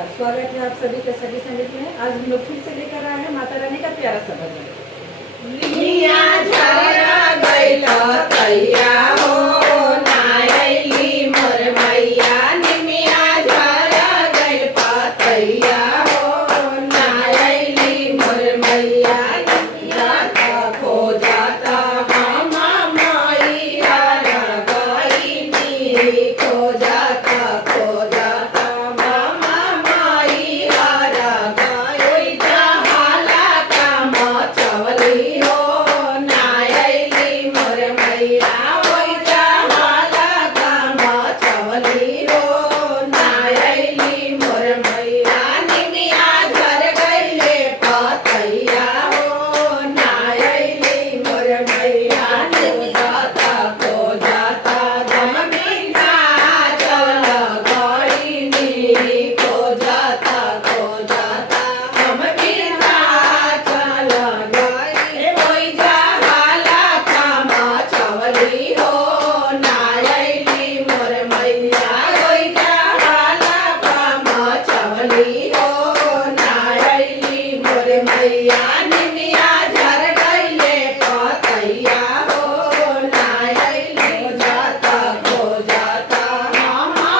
नमस्कार, स्वागत है आप सभी का सभी संगीत में। आज हम लोग फिर से लेकर आए हैं माता रानी का प्यारा सा भजन। लिया झरा गइला तैया हो नायली मोर मैया निमिया झरा गइल पतैया हो नायली मोर मैया जाता खो जाता मामा मैया गइनी खो जाता मामा मैया गइल जहाला काम चवली हो नायली मोर मैया ओइ जहाला काम चवली हो नायली मोर मैया निमिया झर गइले पतैया हो नायली मोर मैया जाता खो जाता गम बिना चल गइनी खो जाता गम बिना चल गइनी ओइ जहाला काम चवली हो नायली मोर मैया ओइ जहाला काम चवली हो नायली मोर मैया निमिया झर गइले पतैया हो नायली जाता खो जाता मामा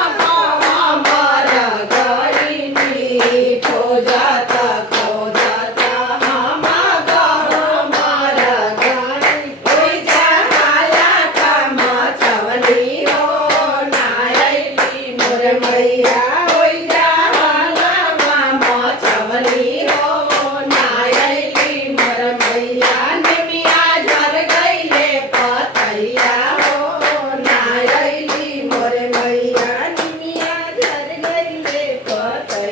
मर गइनी खो जाता मामा मर गइनी ओइ जहाला काम चवली हो नायली मोर मैया ओइ जहाला काम चवली हो नायली मोर मैया निमिया झर गइले पतैया हो नायली मोर मैया निमिया झर गइले पतैया।